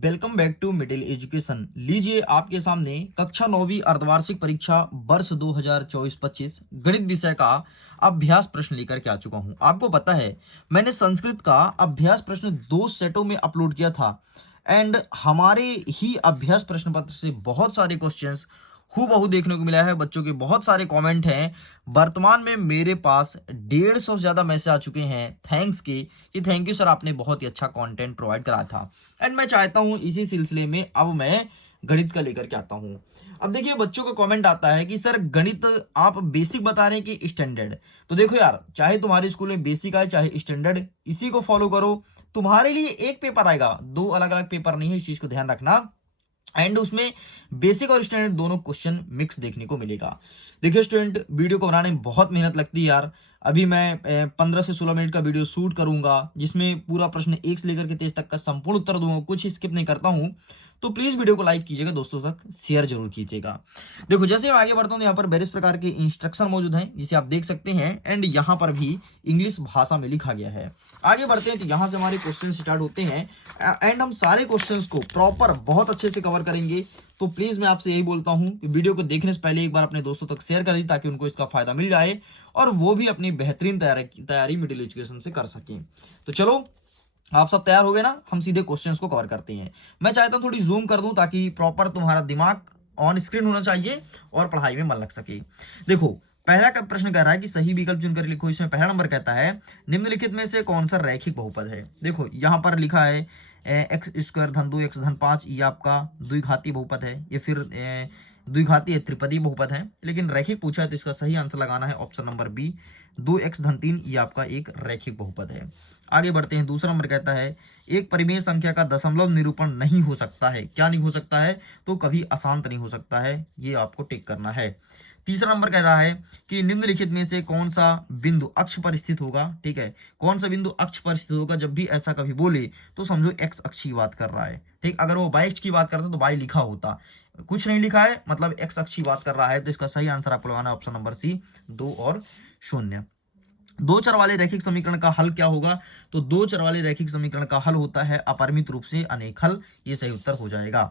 Welcome back to middle education. लीजिए आपके सामने कक्षा 9वीं अर्धवार्षिक परीक्षा वर्ष 2024-25 गणित विषय का अभ्यास प्रश्न लेकर के आ चुका हूं। आपको पता है मैंने संस्कृत का अभ्यास प्रश्न 2 सेटों में अपलोड किया था एंड हमारे ही अभ्यास प्रश्न पत्र से बहुत सारे क्वेश्चंस हूबहू देखने को मिला है। बच्चों के बहुत सारे कमेंट हैं। वर्तमान में मेरे पास 150 से ज्यादा मैसेज आ चुके हैं थैंक्स के कि थैंक यू सर, आपने बहुत ही अच्छा कंटेंट प्रोवाइड करा था। एंड मैं चाहता हूं इसी सिलसिले में अब मैं गणित का लेकर के आता हूं। अब देखिए बच्चों का कमेंट आता है कि सर गणित आप बेसिक बता रहे हैं कि स्टैंडर्ड। तो देखो यार, चाहे तुम्हारे स्कूल में बेसिक आए चाहे स्टैंडर्ड, इसी को फॉलो करो। तुम्हारे लिए एक पेपर आएगा, दो अलग अलग पेपर नहीं है, इस चीज को ध्यान रखना। एंड उसमें बेसिक और स्टैंडर्ड दोनों क्वेश्चन मिक्स देखने को मिलेगा। देखिए स्टूडेंट, वीडियो को बनाने में बहुत मेहनत लगती है यार। अभी मैं 15 से 16 मिनट का वीडियो शूट करूंगा जिसमें पूरा प्रश्न 1 से लेकर के 23 तक का संपूर्ण उत्तर दूंगा, कुछ स्किप नहीं करता हूं। तो प्लीज वीडियो को लाइक कीजिएगा, दोस्तों तक शेयर जरूर कीजिएगा। देखो जैसे मैं आगे बढ़ता हूं, यहाँ पर वेरियस प्रकार के इंस्ट्रक्शन मौजूद हैं जिसे आप देख सकते हैं एंड यहाँ पर भी इंग्लिश भाषा में लिखा गया है। आगे बढ़ते हैं तो यहाँ से हमारे क्वेश्चन स्टार्ट होते हैं एंड हम सारे क्वेश्चंस को प्रॉपर बहुत अच्छे से कवर करेंगे। तो प्लीज मैं आपसे यही बोलता हूं कि वीडियो को देखने से पहले एक बार अपने दोस्तों तक शेयर कर दी ताकि उनको इसका फायदा मिल जाए और वो भी अपनी बेहतरीन तैयारी मिडिल एजुकेशन से कर सकें। तो चलो, आप सब तैयार हो गए ना, हम सीधे क्वेश्चंस को कवर करते हैं। मैं चाहता हूं थोड़ी जूम कर दूं ताकि प्रॉपर तुम्हारा दिमाग ऑन स्क्रीन होना चाहिए और पढ़ाई में मन लग सके। देखो पहला का प्रश्न कह रहा है कि सही विकल्प चुनकर लिखो। इसमें पहला नंबर कहता है निम्नलिखित में से कौन सा रैखिक बहुपद है। देखो यहाँ पर लिखा है एक्स स्क्वायर धन 2 एक्स धन 5, ये आपका द्विघाती बहुपद है, या फिर द्विघाती त्रिपदी बहुपद है, लेकिन रैखिक पूछा है तो इसका सही आंसर लगाना है ऑप्शन नंबर बी, 2x धन 3, ये आपका एक रैखिक बहुपद है। आगे बढ़ते हैं, दूसरा नंबर कहता है एक परिमेय संख्या का दशमलव निरूपण नहीं हो सकता है। क्या नहीं हो सकता है? तो कभी अशांत नहीं हो सकता है, ये आपको टिक करना है। तीसरा नंबर कह रहा है कि निम्नलिखित में से कौन सा बिंदु अक्ष पर स्थित होगा। ठीक है, कौन सा बिंदु अक्ष पर स्थित होगा? जब भी ऐसा कभी बोले तो समझो एक्स अक्ष की बात कर रहा है। ठीक, अगर वो वाई अक्ष की बात करता तो वाई लिखा होता, कुछ नहीं लिखा है मतलब एक्स अक्ष की बात कर रहा है, तो इसका सही आंसर आपको लगाना है ऑप्शन नंबर सी, 2 और 0। दो चर वाले रैखिक समीकरण का हल क्या होगा? तो दो चर वाले रैखिक समीकरण का हल होता है अपरिमित रूप से अनेक हल, ये सही उत्तर हो जाएगा।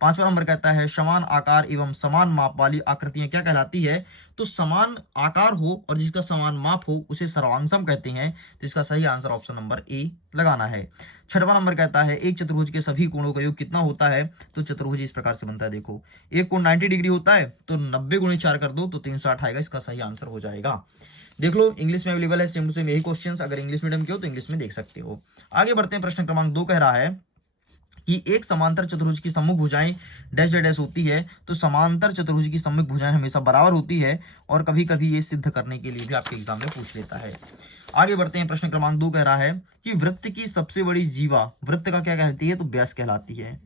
पांचवा नंबर कहता है समान आकार एवं समान माप वाली आकृतियां क्या कहलाती है? तो समान आकार हो और जिसका समान माप हो उसे सर्वांगसम कहते हैं, तो इसका सही आंसर ऑप्शन नंबर ए लगाना है। छठवां नंबर कहता है एक चतुर्भुज के सभी कोणों का योग कितना होता है? तो चतुर्भुज इस प्रकार से बनता है, देखो एक कोण 90 डिग्री होता है तो 90 गुणे 4 कर दो तो 360 आएगा, इसका सही आंसर हो जाएगा। देख लो इंग्लिश में अवेलेबल है सेम टू सेम यही क्वेश्चंस, अगर इंग्लिश मीडियम के हो तो इंग्लिश में देख सकते हो। आगे बढ़ते हैं, प्रश्न क्रमांक 2 कह रहा है कि एक समांतर चतुर्भुज की सम्मुख भुजाएं डैश डैश होती है। तो समांतर चतुर्भुज की सम्मुख भुजाएं हमेशा बराबर होती है और कभी कभी ये सिद्ध करने के लिए भी आपके एग्जाम में पूछ लेता है। आगे बढ़ते हैं, प्रश्न क्रमांक 2 कह रहा है कि वृत्त की सबसे बड़ी जीवा वृत्त का क्या कहती है? तो व्यास कहलाती है।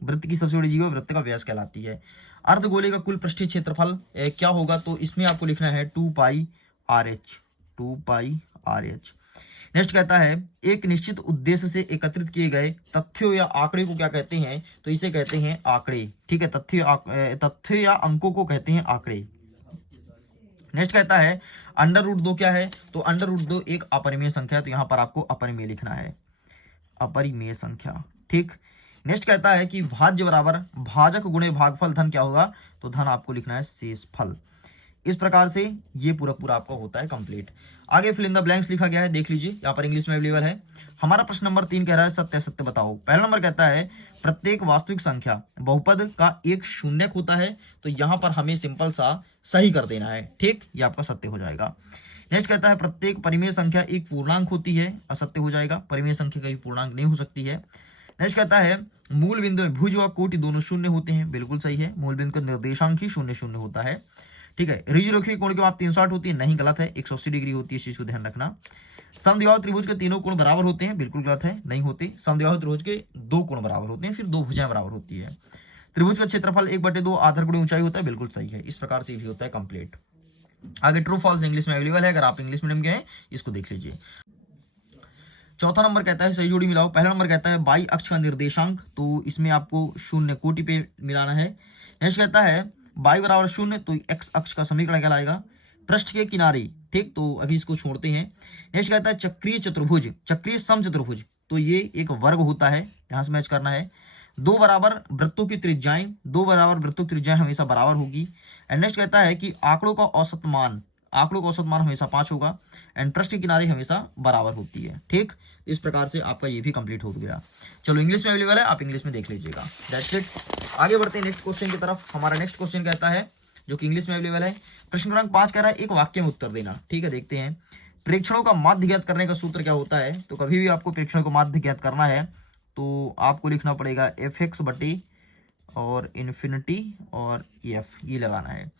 वृत्त की सबसे बड़ी जीवा वृत्त का व्यास कहलाती है। अर्धगोले का कुल पृष्ठीय क्षेत्रफल क्या होगा? तो इसमें आपको लिखना है 2 पाई आर एच। नेक्स्ट कहता है एक निश्चित उद्देश्य से एकत्रित किए गए तथ्यों या आंकड़े को क्या कहते हैं? तो इसे कहते हैं आंकड़े। ठीक है, तथ्य या अंकों को कहते हैं आंकड़े। नेक्स्ट कहता है अंडर रूट 2 क्या है? तो अंडर रूट 2 एक अपरिमेय संख्या है, तो यहां पर आपको अपरिमेय लिखना है, अपरिमेय संख्या। ठीक, नेक्स्ट कहता है कि भाज्य बराबर भाजक गुणे भागफल धन क्या होगा? तो धन आपको लिखना है शेषफल। इस प्रकार से ये पूरा आपका होता है कंप्लीट। आगे फिल इन द ब्लैंक्स लिखा गया है, देख लीजिए यहाँ पर इंग्लिश में अवेलेबल है। हमारा प्रश्न नंबर 3 कह रहा है सत्य सत्य बताओ। पहला नंबर कहता है प्रत्येक वास्तविक संख्या बहुपद का एक शून्यक होता है, तो यहाँ पर हमें सिंपल सा सही कर देना है। ठीक, ये आपका सत्य हो जाएगा। नेक्स्ट कहता है प्रत्येक परिमेय संख्या एक पूर्णांक होती है, असत्य हो जाएगा, परिमेय संख्या कभी पूर्णांक नहीं हो सकती है। नेक्स्ट कहता है मूल बिंदु में भुज और कोटि दोनों शून्य होते हैं, बिल्कुल सही है, मूल बिंदु का निर्देशांक ही 0 0 होता है। ठीक है, ऋजुरेखीय कोण की माप 360 होती है, नहीं गलत है, 180 डिग्री होती है, इस चीज को ध्यान रखना। समद्विबाहु त्रिभुज के तीनों कोण बराबर होते हैं, बिल्कुल गलत है, नहीं होते। समद्विबाहु त्रिभुज के 2 कोण बराबर होते हैं, फिर 2 भुजाएं बराबर होती है। त्रिभुज का क्षेत्रफल 1/2 आधार गुणे ऊंचाई होता है, बिल्कुल सही है, इस प्रकार से भी होता है कंप्लीट। आगे ट्रू फॉल्स इंग्लिश में अवेलेबल है, अगर आप इंग्लिश मीडियम के हैं इसको देख लीजिए। चौथा नंबर कहता है सही जोड़ी मिलाओ। पहला नंबर कहता है बाई अक्ष का निर्देशांक, तो इसमें आपको 0 कोटि पे मिलाना है। नेक्स्ट कहता है बाई बराबर 0, तो एक्स अक्ष का समीकरण कहलाएगा। पृष्ठ के किनारे, ठीक, तो अभी इसको छोड़ते हैं। नेक्स्ट कहता है चक्रीय चतुर्भुज, चक्रीय समचतुर्भुज, तो ये एक वर्ग होता है, यहां से मैच करना है। दो बराबर वृत्तों की त्रिज्याएं हमेशा बराबर होगी। एंड नेक्स्ट कहता है कि आंकड़ों का औसत मान हमेशा 5 होगा। एंड पृष्ठ की किनारी हमेशा बराबर होती है। ठीक, इस प्रकार से आपका ये भी कंप्लीट हो गया। चलो इंग्लिश में अवेलेबल है, आप इंग्लिश में देख लीजिएगा। That's it. आगे बढ़ते हैं नेक्स्ट क्वेश्चन की तरफ। हमारा नेक्स्ट क्वेश्चन कहता है, जो कि इंग्लिश में अवेलेबल है, प्रश्न क्रमांक 5 कह रहा है एक वाक्य में उत्तर देना। ठीक है, देखते हैं। प्रेक्षणों का माध्य ज्ञात करने का सूत्र क्या होता है? तो कभी भी आपको प्रेक्षणों का माध्य ज्ञात करना है तो आपको लिखना पड़ेगा fx बटे और इन्फिनिटी और एफ, ये लगाना है।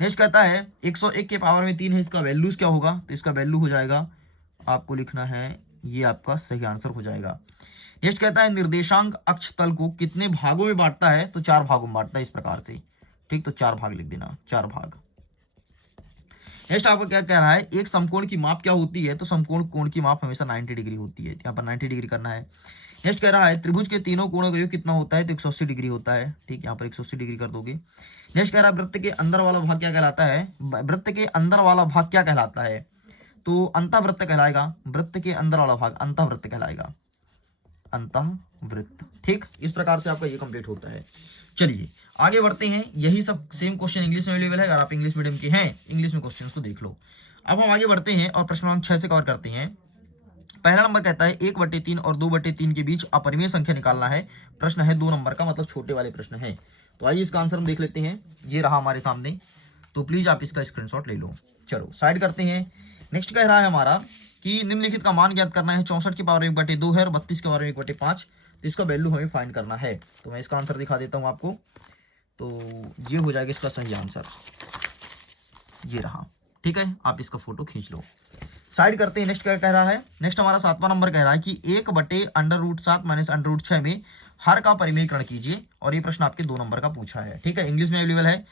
नेक्स्ट कहता है 101 के पावर में 3 है, इसका वैल्यूज क्या होगा? तो इसका वैल्यू हो जाएगा, आपको लिखना है, ये आपका सही आंसर हो जाएगा। नेक्स्ट कहता है निर्देशांक अक्ष तल को कितने भागों में बांटता है? तो 4 भागों में बांटता है इस प्रकार से। ठीक, तो 4 भाग लिख देना, 4 भाग। नेक्स्ट आपको क्या कह रहा है, एक समकोण की माप क्या होती है? तो समकोण कोण की माप हमेशा 90 डिग्री होती है, यहाँ पर 90 डिग्री करना है। नेक्स्ट कह रहा है त्रिभुज के तीनों कोणों का योग कितना होता है? तो 180 डिग्री होता है। ठीक, यहाँ पर 180 डिग्री कर दोगे। नेक्स्ट कह रहा है वृत्त के अंदर वाला भाग क्या कहलाता है? वृत्त के अंदर वाला भाग क्या कहलाता है? तो अंतःवृत्त कहलाएगा। वृत्त के अंदर वाला भाग अंतःवृत्त कहलाएगा, अंतःवृत्त। ठीक, इस प्रकार से आपका ये कंप्लीट होता है। चलिए आगे बढ़ते हैं। यही सब सेम क्वेश्चन इंग्लिश में अवेलेबल है, अगर आप इंग्लिश मीडियम के हैं इंग्लिश में क्वेश्चंस को देख लो। अब हम आगे बढ़ते हैं और प्रश्न क्रमांक 6 से कवर करते हैं। पहला नंबर कहता है 1/3 और 2/3 के बीच अपरिमेय संख्या निकालना है। प्रश्न है 2 नंबर का, मतलब छोटे वाले प्रश्न है। तो आइए इसका आंसर हम देख लेते हैं। ये रहा हमारे सामने, तो प्लीज आप इसका स्क्रीनशॉट ले लो। चलो साइड करते हैं। नेक्स्ट कह रहा है हमारा कि निम्नलिखित का मान ज्ञात करना है। 64 की पावर 1/2 है और 32 की पावर 1/5, तो इसका वैल्यू हमें फाइंड करना है। तो मैं इसका आंसर दिखा देता हूँ आपको। तो ये हो जाएगा इसका सही आंसर, ये रहा। ठीक है, आप इसका फोटो खींच लो। साइड करते हैं। नेक्स्ट क्या कह रहा है? नेक्स्ट हमारा 7वां नंबर कह रहा है कि 1/√7 माइनस √6 में हर का परिमेयकरण कीजिए। और ये प्रश्न आपके 2 नंबर का पूछा है। ठीक है, इंग्लिश में अवेलेबल है,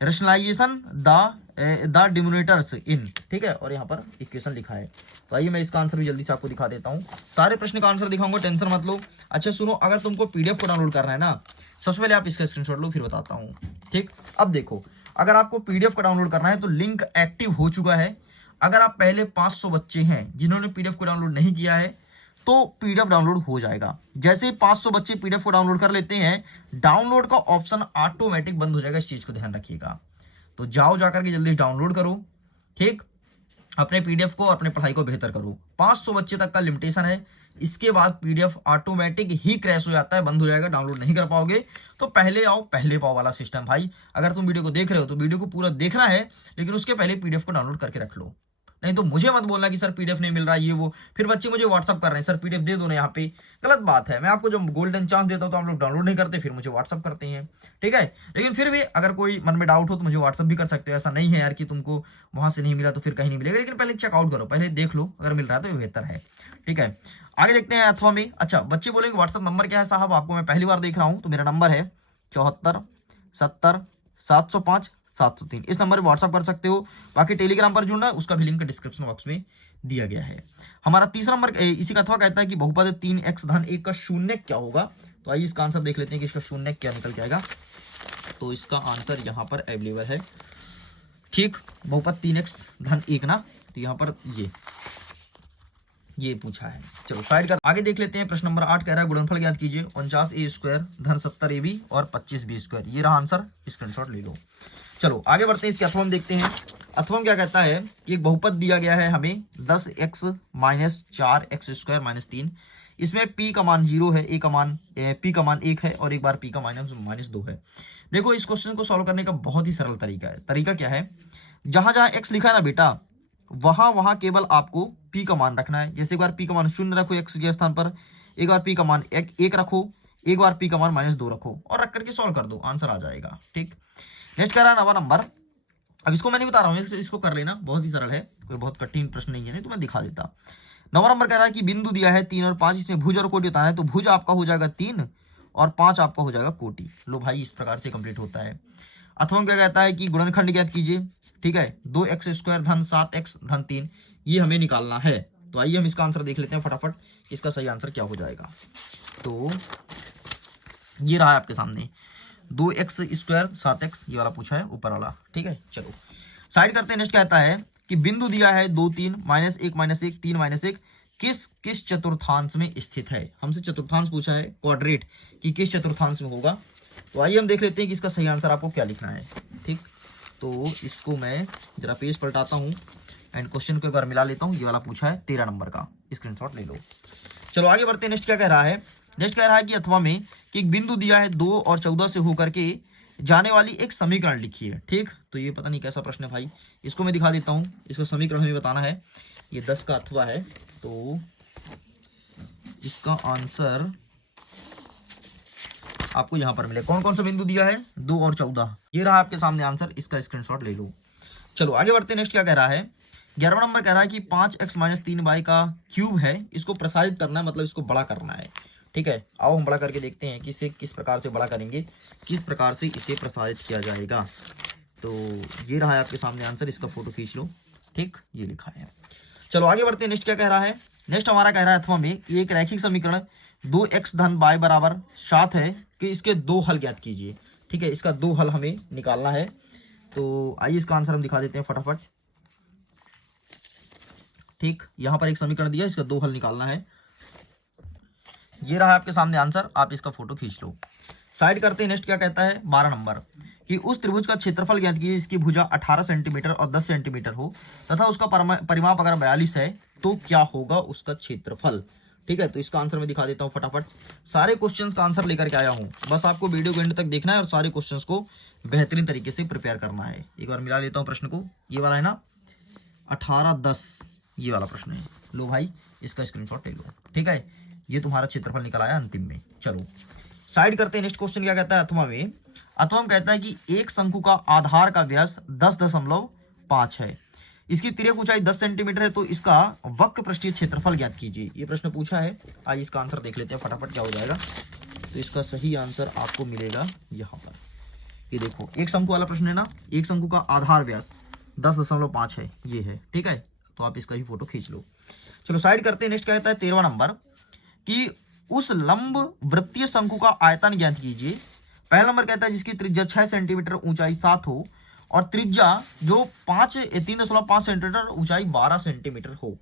रेशनलाइजेशन द डिनोमिनेटर्स इन। ठीक है, और यहाँ पर इक्वेशन लिखा है। तो आइए मैं इसका आंसर भी जल्दी से आपको दिखा देता हूँ। सारे प्रश्न का आंसर दिखाऊंगा, टेंशन मत लो। अच्छा सुनो, अगर तुमको पीडीएफ को डाउनलोड करना है ना, सबसे पहले आप इसका स्क्रीनशॉट लो, फिर बताता हूँ। ठीक, अब देखो, अगर आपको पीडीएफ को डाउनलोड करना है तो लिंक एक्टिव हो चुका है। अगर आप पहले 500 बच्चे हैं जिन्होंने पीडीएफ को डाउनलोड नहीं किया है तो पीडीएफ डाउनलोड हो जाएगा। जैसे 500 बच्चे पीडीएफ को डाउनलोड कर लेते हैं, डाउनलोड का ऑप्शन ऑटोमेटिक बंद हो जाएगा। इस चीज को ध्यान रखिएगा। तो जाओ जाकर के जल्दी डाउनलोड करो। ठीक, अपने पीडीएफ को, अपने पढ़ाई को बेहतर करो। 500 बच्चे तक का लिमिटेशन है, इसके बाद पीडीएफ ऑटोमेटिक ही क्रैश हो जाता है, बंद हो जाएगा, डाउनलोड नहीं कर पाओगे। तो पहले आओ पहले पाओ वाला सिस्टम भाई। अगर तुम वीडियो को देख रहे हो तो वीडियो को पूरा देखना है, लेकिन उसके पहले पीडीएफ को डाउनलोड करके रख लो। नहीं तो मुझे मत बोलना कि सर पीडीएफ नहीं मिल रहा है, ये वो। फिर बच्चे मुझे व्हाट्सअप कर रहे हैं, सर पीडीएफ दे दो ना यहाँ पे। गलत बात है। मैं आपको जब गोल्डन चांस देता हूँ तो आप लोग डाउनलोड नहीं करते, फिर मुझे व्हाट्सअप करते हैं। ठीक है, लेकिन फिर भी अगर कोई मन में डाउट हो तो मुझे व्हाट्सअप भी कर सकते हो। ऐसा नहीं है यार कि तुमको वहां से नहीं मिला तो फिर कहीं नहीं मिलेगा, लेकिन पहले चेकआउट करो, पहले देख लो, अगर मिल रहा है तो बेहतर है। ठीक है, आगे देखते हैं अथवा में। अच्छा, बच्चे बोलेंगे व्हाट्सअप नंबर क्या है साहब? आपको मैं पहली बार देख रहा हूँ, तो मेरा नंबर है 74 70 705 703। इस नंबर पर व्हाट्सअप कर सकते हो। बाकी टेलीग्राम पर जुड़ना है, उसका भी लिंक डिस्क्रिप्शन बॉक्स में दिया गया है। हमारा तीसरा नंबर इसी का अथवा कहता है कि बहुपद 3x धन 1 का शून्य क्या होगा? तो आइए इसका आंसर देख लेते हैं कि इसका शून्य क्या निकल के आएगा। तो इसका आंसर यहाँ पर अवेलेबल है। ठीक, बहुपद 3x धन 1 ना, तो यहाँ पर ये पूछा है। चलो साइड कर आगे देख लेते हैं। प्रश्न नंबर 8 कह रहा है गुणनफल ज्ञात कीजिए। 49a² धन 70ab और 25b²। ये रहा आंसर, स्क्रीनशॉट ले लो। चलो आगे बढ़ते हैं, इसके अथवा देखते हैं। अथवा क्या कहता है कि एक बहुपद दिया गया है हमें 10x माइनस 4x² माइनस 3। इसमें p का मान 0 है, p का मान 1 है और एक बार p का माइनस 2 है। देखो इस क्वेश्चन को सॉल्व करने का बहुत ही सरल तरीका है। तरीका क्या है, जहां जहां x लिखा है ना बेटा, वहां केवल आपको p का मान रखना है। जैसे एक बार p का मान 0 रखो x के स्थान पर, एक बार p का मान 1 रखो, एक बार p का मान -2 रखो और रख करके सॉल्व कर दो, आंसर आ जाएगा। ठीक, नेक्स्ट कह रहा है 9वां नंबर। अब इसको मैं नहीं बता रहा हूँ, इसको कर लेना, बहुत ही सरल है, कोई बहुत कठिन प्रश्न नहीं है, नहीं तो मैं दिखा देता। 9वां नंबर कह रहा है कि बिंदु दिया है 3 और 5, इसमें भुज और कोटि बताना है। तो भुज आपका हो जाएगा 3 और 5 आपका हो जाएगा कोटि। लो भाई, इस प्रकार से कंप्लीट होता है। अथवा क्या कहता है कि गुणनखंड ज्ञात कीजिए। ठीक है, 2x² धन 7x धन 3, ये हमें निकालना है। तो आइए हम इसका आंसर देख लेते हैं फटाफट, इसका सही आंसर क्या हो जाएगा। तो ये रहा है आपके सामने 2x² 7x, ये वाला पूछा है ऊपर वाला। ठीक है, चलो साइड करते हैं। नेक्स्ट कहता है कि बिंदु दिया है 2 3 -1 -1 3 -1, किस किस चतुर्थांश में स्थित है। हमसे चतुर्थांश पूछा है, क्वाड्रेट, कि किस चतुर्थांश में होगा। तो आइए हम देख लेते हैं कि इसका सही आंसर आपको क्या लिखना है। ठीक, तो इसको मैं जरा पेज पलटाता हूँ एंड क्वेश्चन को एक बार मिला लेता हूँ। ये वाला पूछा है 13 नंबर का, स्क्रीनशॉट ले लो। चलो आगे बढ़ते हैं। नेक्स्ट क्या कह रहा है, नेक्स्ट कह रहा है कि अथवा में कि एक बिंदु दिया है 2 और 14 से होकर के जाने वाली एक समीकरण लिखी है। ठीक, तो ये पता नहीं कैसा प्रश्न है भाई, इसको मैं दिखा देता हूँ। इसका समीकरण हमें बताना है। ये 10 का अथवा है, तो इसका आंसर आपको यहां पर मिले। कौन कौन सा बिंदु दिया है, 2 और 14, ये रहा आपके सामने आंसर। इसका स्क्रीनशॉट ले लो। चलो आगे बढ़ते हैं। नेक्स्ट क्या कह रहा है, 11वां नंबर कह रहा है कि 5x - 3y का क्यूब है, इसको प्रसारित करना है, मतलब इसको बड़ा करना है। ठीक है, आओ हम बड़ा करके देखते हैं कि इसे किस प्रकार से बड़ा करेंगे, किस प्रकार से इसे प्रसारित किया जाएगा। तो ये रहा है आपके सामने आंसर, इसका फोटो खींच लो। ठीक, ये लिखा है। चलो आगे बढ़ते हैं। नेक्स्ट क्या कह रहा है, नेक्स्ट हमारा कह रहा है अथवा में कि एक रैखिक समीकरण 2x - y बराबर 7 है कि इसके 2 हल ज्ञात कीजिए। ठीक है, इसका 2 हल हमें निकालना है। तो आइए इसका आंसर हम दिखा देते हैं फटाफट। ठीक, यहां पर एक समीकरण दिया है, इसका 2 हल निकालना है। ये रहा आपके सामने आंसर, आप इसका फोटो खींच लो। साइड करते हैं। नेक्स्ट क्या कहता है, 12 नंबर कि उस त्रिभुज का क्षेत्रफल ज्ञात कीजिए इसकी भुजा 18 सेंटीमीटर और 10 सेंटीमीटर हो तथा उसका परिमाप अगर 42 है तो क्या होगा उसका क्षेत्रफल। ठीक है, तो इसका आंसर मैं दिखा देता हूँ फटाफट। सारे क्वेश्चंस का आंसर लेकर के आया हूँ, बस आपको वीडियो को एंड तक देखना है और सारे क्वेश्चंस को बेहतरीन तरीके से प्रिपेयर करना है। एक बार मिला लेता हूँ प्रश्न को, ये वाला है ना 18-10, ये वाला प्रश्न है। लो भाई, इसका स्क्रीनशॉट ले लो। ठीक है, ये तुम्हारा क्षेत्रफल निकल आया अंतिम में। चलो साइड करते हैं। नेक्स्ट क्वेश्चन क्या कहता है अथवा में, अथवा में कहता है कि एक शंकु का आधार का व्यास 10.5 है, इसकी तिर्यक ऊंचाई 10 सेंटीमीटर है, तो इसका वक्र पृष्ठीय क्षेत्रफल ज्ञात कीजिए। ये प्रश्न पूछा है। आज इसका आंसर देख लेते हैं फटाफट क्या हो जाएगा। तो इसका सही आंसर आपको मिलेगा यहाँ पर। ये देखो, एक शंकु वाला प्रश्न है ना, एक शंकु का आधार व्यास 10.5 है, ये है। ठीक है, तो आप इसका ही फोटो खींच लो। चलो साइड करते हैं। नेक्स्ट क्या कहता है 13वां नंबर कि उस लंब वृत्तीय शंकु का आयतन ज्ञात कीजिए। पहला नंबर कहता है जिसकी त्रिज्या 6 सेंटीमीटर ऊंचाई 7 हो और त्रिज्या जो 3.5 सेंटीमीटर ऊंचाई 12 सेंटीमीटर हो।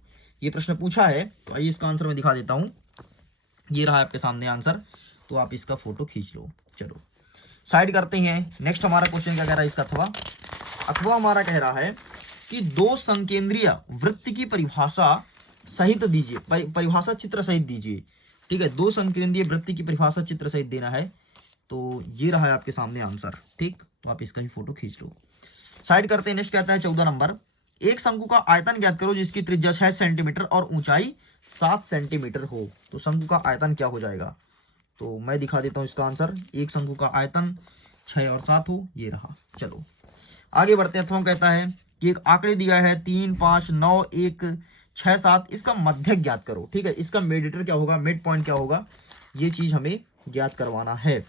ये प्रश्न पूछा है। तो आइए इसका आंसर मैं दिखा देता हूं। ये रहा आपके सामने आंसर, तो आप इसका फोटो खींच लो। चलो साइड करते हैं। नेक्स्ट हमारा क्वेश्चन क्या कह रहा है, इसका अथवा हमारा कह रहा है कि 2 संकेंद्रीय वृत्त की परिभाषा सहित दीजिए, परिभाषा चित्र सहित दीजिए। ठीक है, 2 संकेंद्रीय वृत्त की परिभाषा चित्र सहित देना है। तो ये रहा है आपके सामने आंसर। ठीक, तो आप इसका ही फोटो खींच लो। साइड करते हैं। नेक्स्ट कहता है 14 नंबर, एक शंकु का आयतन ज्ञात करो जिसकी त्रिज्या 6 सेंटीमीटर और ऊंचाई 7 सेंटीमीटर हो। तो शंकु का आयतन क्या हो जाएगा, तो मैं दिखा देता हूं इसका आंसर। एक शंकु का आयतन 6 और 7 हो, ये रहा। चलो आगे बढ़ते हैं। अथवा कहता है कि एक आंकड़े दिया है 3, 5, 9, 1, 6, 7, इसका मध्य ज्ञात करो। ठीक है, इसका मेडिटर क्या होगा, मिड पॉइंट क्या होगा, ये चीज हमें ज्ञात करवाना है।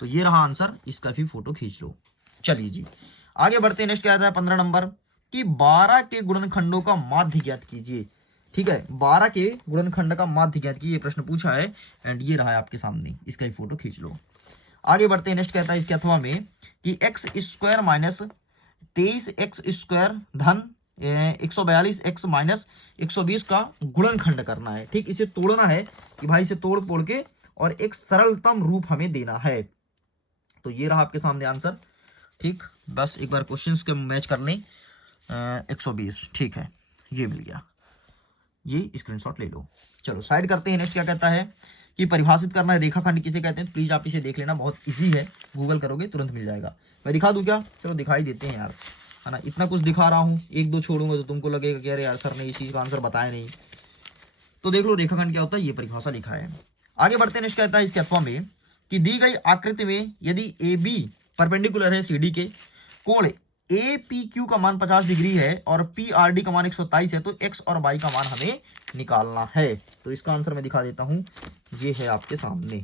तो ये रहा आंसर, इसका भी फोटो खींच लो। चलिए जी आगे बढ़ते हैं। नेक्स्ट क्या आता है 15 नंबर कि 12 के गुणनखंडों का माध्य ज्ञात कीजिए। ठीक है, 12 के गुणनखंड का माध्य ज्ञात कीजिए, प्रश्न पूछा है एंड ये रहा है आपके सामने, इसका ही फोटो खींच लो। आगे बढ़ते हैं। नेक्स्ट कहता है इसके अथवा में कि x² - 23x² धन 142x - 120 का गुणनखंड करना है। ठीक, इसे तोड़ना है कि भाई इसे तोड़ तोड़ के और एक सरलतम रूप हमें देना है। तो ये रहा आपके सामने आंसर। ठीक, बस एक बार क्वेश्चंस के मैच कर लें। 120, ठीक है, ये मिल गया, ये स्क्रीनशॉट ले लो। चलो साइड करते हैं। नेक्स्ट क्या कहता है कि परिभाषित करना है रेखाखंड किसे कहते हैं। प्लीज आप इसे देख लेना, बहुत इजी है, गूगल करोगे तुरंत मिल जाएगा। मैं दिखा दूं क्या, चलो दिखाई देते हैं यार, है ना। इतना कुछ दिखा रहा हूँ, 1-2 छोड़ूंगा तो तुमको लगेगा कि अरे यार सर ने इस चीज का आंसर बताया नहीं। तो देख लो रेखाखंड क्या होता है, ये परिभाषा लिखा है। आगे बढ़ते हैं। नेक्स्ट कहता है इसके अथवा में कि दी गई आकृति में यदि ए बी परपेंडिकुलर है सी डी के, कोण ए पी क्यू का मान 50 डिग्री है और पी आर डी का मान 127 है, तो एक्स और वाई का मान हमें निकालना है। तो इसका आंसर मैं दिखा देता हूं, ये है आपके सामने।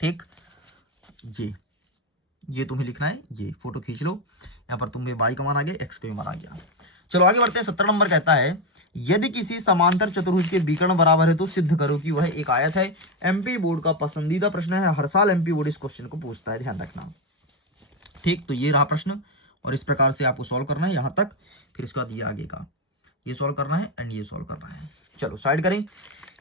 ठीक, ये तुम्हें लिखना है, ये फोटो खींच लो। यहाँ पर तुम्हें वाई का मान आ गया, एक्स का मान आ गया। चलो आगे बढ़ते हैं। 17 नंबर कहता है यदि किसी समांतर चतुर्भुज के विकर्ण बराबर है तो सिद्ध करो कि वह एक आयत है। एमपी बोर्ड का पसंदीदा प्रश्न है, हर साल एमपी बोर्ड इस क्वेश्चन को पूछता है, ध्यान रखना। ठीक, तो ये रहा प्रश्न और इस प्रकार से आपको सॉल्व करना है यहाँ तक, फिर इसके बाद ये आगे का ये सॉल्व करना है एंड ये सॉल्व करना है। चलो साइड करें।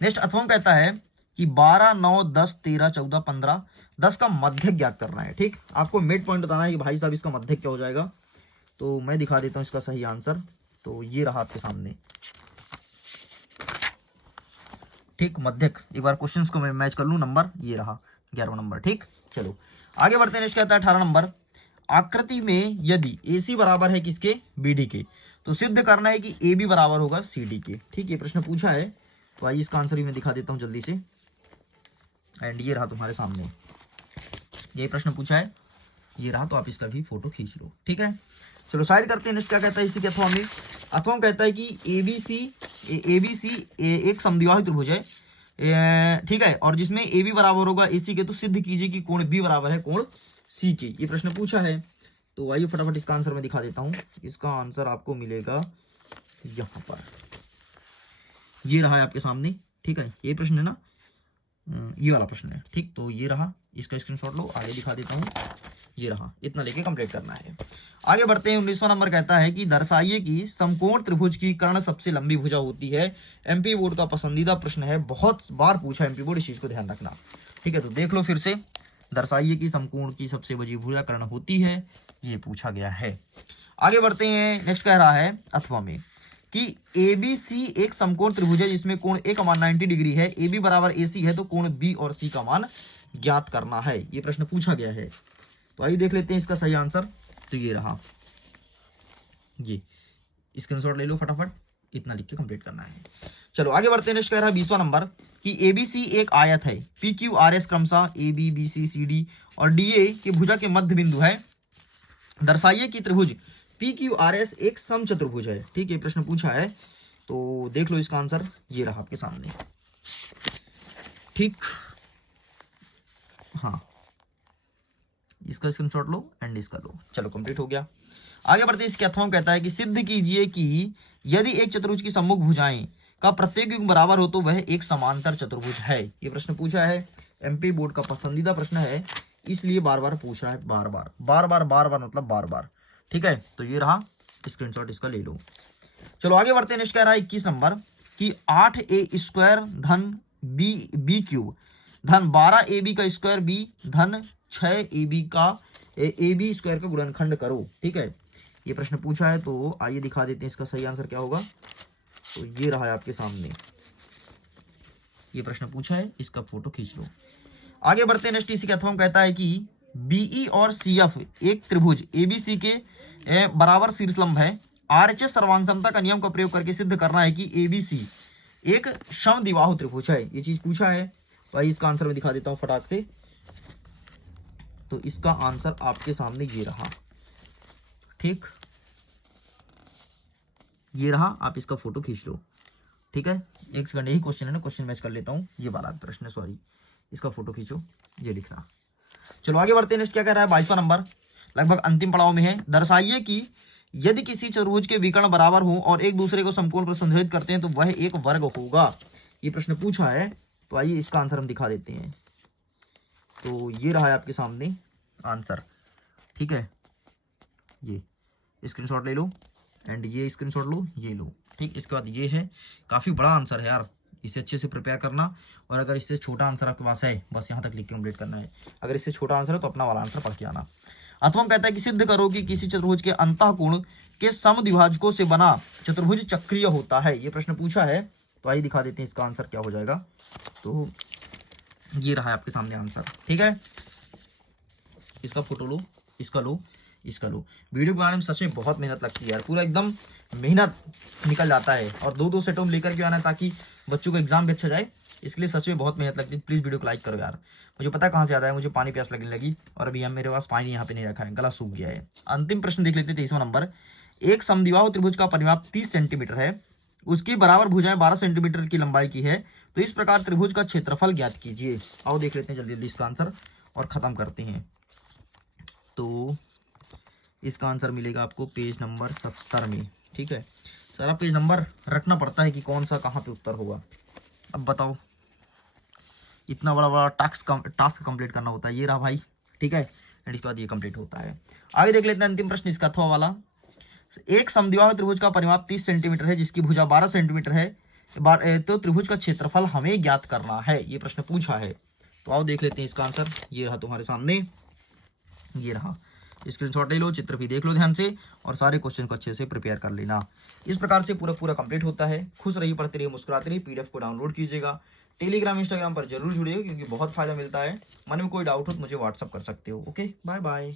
नेक्स्ट अथवा कहता है कि 12, 9, 10, 13, 14, 15, 10 का मध्यक ज्ञात करना है। ठीक, आपको मिड पॉइंट बताना है कि भाई साहब इसका मध्यक क्या हो जाएगा। तो मैं दिखा देता हूँ इसका सही आंसर। तो ये रहा आपके सामने। ठीक, मध्यक, एक बार क्वेश्चंस को मैं मैच कर लूँ। नंबर ये रहा 11वां नंबर। ठीक, चलो आगे बढ़ते हैं। नेक्स्ट कहता है 18 नंबर, आकृति में यदि AC बराबर है किसके, BD के, तो सिद्ध करना है कि AB बराबर होगा CD के। ठीक, ये प्रश्न पूछा है। तो आइए इसका आंसर भी मैं दिखा देता हूँ जल्दी से। एंड ये रहा तुम्हारे सामने, ये प्रश्न पूछा है, ये रहा। तो आप इसका भी फोटो खींच लो। ठीक है, चलो साइड करते हैं। नेक्स्ट क्या कहता है इसी के अथवा में। अथवा कहता है कि ABC एक समद्विबाहु त्रिभुज है, ठीक है, और जिसमें AB बराबर होगा AC के, तो सिद्ध कीजिए कि कोण B बराबर है कोण C के। ये प्रश्न पूछा है। तो आइए फटाफट इसका आंसर मैं दिखा देता हूँ। इसका आंसर आपको मिलेगा यहाँ पर, ये रहा है आपके सामने। ठीक है, ये प्रश्न है ना, ये वाला प्रश्न है। ठीक, तो ये रहा, इसका स्क्रीनशॉट लो, आगे दिखा देता हूँ। ये रहा, इतना लेके कंप्लीट करना है। आगे बढ़ते हैं। 19वां नंबर कहता है कि दर्शाइए कि समकोण त्रिभुज की कर्ण सबसे लंबी भुजा होती है। MP बोर्ड का पसंदीदा प्रश्न है, बहुत बार पूछा MP बोर्ड, इस चीज को ध्यान रखना। ठीक है, तो देख लो फिर से। दर्शाइए कि समकोण की सबसे बड़ी भुजा कर्ण होती है, ये पूछा गया है। आगे बढ़ते हैं। नेक्स्ट कह रहा है अथवा में कि ABC एक समकोण त्रिभुज है जिसमें कोण A का मान 90 डिग्री है, AB बराबर AC है, तो कोण B और C का मान ज्ञात करना है। ये प्रश्न पूछा गया है। तो आइए देख लेते हैं इसका सही आंसर। तो ये रहा, ये स्क्रीनशॉट ले लो फटाफट, इतना लिख के कंप्लीट करना है। चलो आगे बढ़ते हैं। नेक्स्ट कह रहा है 20वां नंबर कि ABC एक आयत है, PQRS क्रमशः AB, BC, CD और DA के भुजा के मध्य बिंदु है। दर्शाइए कि त्रिभुज PQRS एक समचतुर्भुज है। ठीक है, प्रश्न पूछा है। तो देख लो इसका आंसर, ये रहा आपके सामने। ठीक, हाँ, इसका स्क्रीनशॉट लो एंड इसका लो। चलो कंप्लीट हो गया। आगे बढ़ते इसके अथवा कहता है कि सिद्ध कीजिए कि यदि एक चतुर्भुज की सम्मुख भुजाएं का प्रत्येक युग्म बराबर हो तो वह एक समांतर चतुर्भुज है। ये प्रश्न पूछा है, MP बोर्ड का पसंदीदा प्रश्न है, इसलिए बार बार पूछ रहा है, बार बार मतलब बार बार। ठीक है, तो ये रहा, स्क्रीनशॉट इसका ले लो। चलो आगे बढ़ते हैं। नेक्स्ट कह रहा है 21 नंबर कि 8A स्क्वायर धन B क्यूब धन 12AB का स्क्वायर B धन 6AB का AB स्क्वायर का गुणनखंड करो। ठीक है, ये प्रश्न पूछा है। तो आइए दिखा देते हैं इसका सही आंसर क्या होगा। तो ये रहा है आपके सामने, ये प्रश्न पूछा है, इसका फोटो खींच लो। आगे बढ़ते हैं। नेक्स्ट इसी के अथवा कहता है कि BE और CF एक त्रिभुज ABC के बराबर शीर्षलंब है। RHS सर्वांग समता का नियम का प्रयोग करके सिद्ध करना है कि ABC एक समद्विबाहु त्रिभुज है। ये चीज पूछा है। तो आइए इसका आंसर मैं दिखा देता हूँ फटाक से। तो इसका आंसर आपके सामने ये रहा। ठीक, ये रहा, आप इसका फोटो खींच लो। ठीक है, एक सेकंड, यही क्वेश्चन है ना, क्वेश्चन मैच कर लेता हूँ। ये वाला प्रश्न, सॉरी, इसका फोटो खींचो, ये लिखना। चलो आगे बढ़ते हैं। नेक्स्ट क्या कह रहा है 22वां नंबर, लगभग अंतिम पड़ाव में है। दर्शाइए कि यदि किसी चतुर्भुज के विकर्ण बराबर हो और एक दूसरे को समकोण पर संदर्भित करते हैं तो वह एक वर्ग होगा। ये प्रश्न पूछा है। तो आइए इसका आंसर हम दिखा देते हैं। तो ये रहा है आपके सामने आंसर। ठीक है, ये स्क्रीनशॉट ले लो एंड ये स्क्रीनशॉट लो, ये लो। ठीक, इसके बाद ये है, काफ़ी बड़ा आंसर है यार, इसे अच्छे से प्रिपेयर करना। और अगर इससे छोटा आंसर आपके पास है, बस यहाँ तक लिख के कंप्लीट करना है। अगर इससे छोटा आंसर है तो अपना वाला आंसर पढ़ के आना। अथवा कहता है कि सिद्ध करो कि किसी चतुर्भुज के अंतःकोण के समद्विभाजकों से बना चतुर्भुज चक्रीय होता है। ये प्रश्न पूछा है। तो आइए दिखा देते हैं इसका आंसर क्या हो जाएगा। तो ये रहा है आपके सामने आंसर। ठीक है, इसका फोटो लो, इसका लो, इसका लो। वीडियो बनाने में सच में बहुत मेहनत लगती है यार, पूरा एकदम मेहनत निकल जाता है। और दो सेटों में लेकर के आना है ताकि बच्चों को एग्जाम भी अच्छा जाए, इसके लिए सच में बहुत मेहनत लगती है। प्लीज़ वीडियो को लाइक करो यार। मुझे पता कहाँ से आता है, मुझे पानी प्यास लगने लगी और अभी हम मेरे पास पानी यहाँ पे नहीं रखा है, गला सूख गया है। अंतिम प्रश्न देख लेते हैं 23वां नंबर। एक समद्विबाहु त्रिभुज का परिमाप 30 सेंटीमीटर है, उसकी बराबर भुजाएं 12 सेंटीमीटर की लंबाई की है, तो इस प्रकार त्रिभुज का क्षेत्रफल ज्ञात कीजिए। आओ देख लेते हैं जल्दी जल्दी इसका आंसर और खत्म करते हैं। तो इसका आंसर मिलेगा आपको पेज नंबर 70 में। ठीक है, सारा पेज नंबर रखना पड़ता है कि कौन सा कहाँ पे उत्तर होगा। अब बताओ, इतना बड़ा बड़ा टास्क कंप्लीट करना होता है। ये रहा भाई। ठीक है, एंड इसके बाद ये कंप्लीट होता है। आगे देख लेते हैं अंतिम प्रश्न इसका अथवा वाला। एक समद्विबाहु त्रिभुज का परिमाप 30 सेंटीमीटर है जिसकी भुजा 12 सेंटीमीटर है, तो त्रिभुज का क्षेत्रफल हमें ज्ञात करना है, ये प्रश्न पूछा है। तो आओ देख लेते हैं इसका आंसर। ये रहा तुम्हारे सामने, ये रहा, स्क्रीनशॉट ले लो, चित्र भी देख लो ध्यान से और सारे क्वेश्चन को अच्छे से प्रिपेयर कर लेना। इस प्रकार से पूरा पूरा कंप्लीट होता है। खुश रहिए, पढ़ते रहिए, मुस्कुराते रहिए। पीडीएफ को डाउनलोड कीजिएगा, टेलीग्राम इंस्टाग्राम पर जरूर जुड़िए क्योंकि बहुत फायदा मिलता है। मन में कोई डाउट हो तो मुझे व्हाट्सअप कर सकते हो। Okay, bye bye.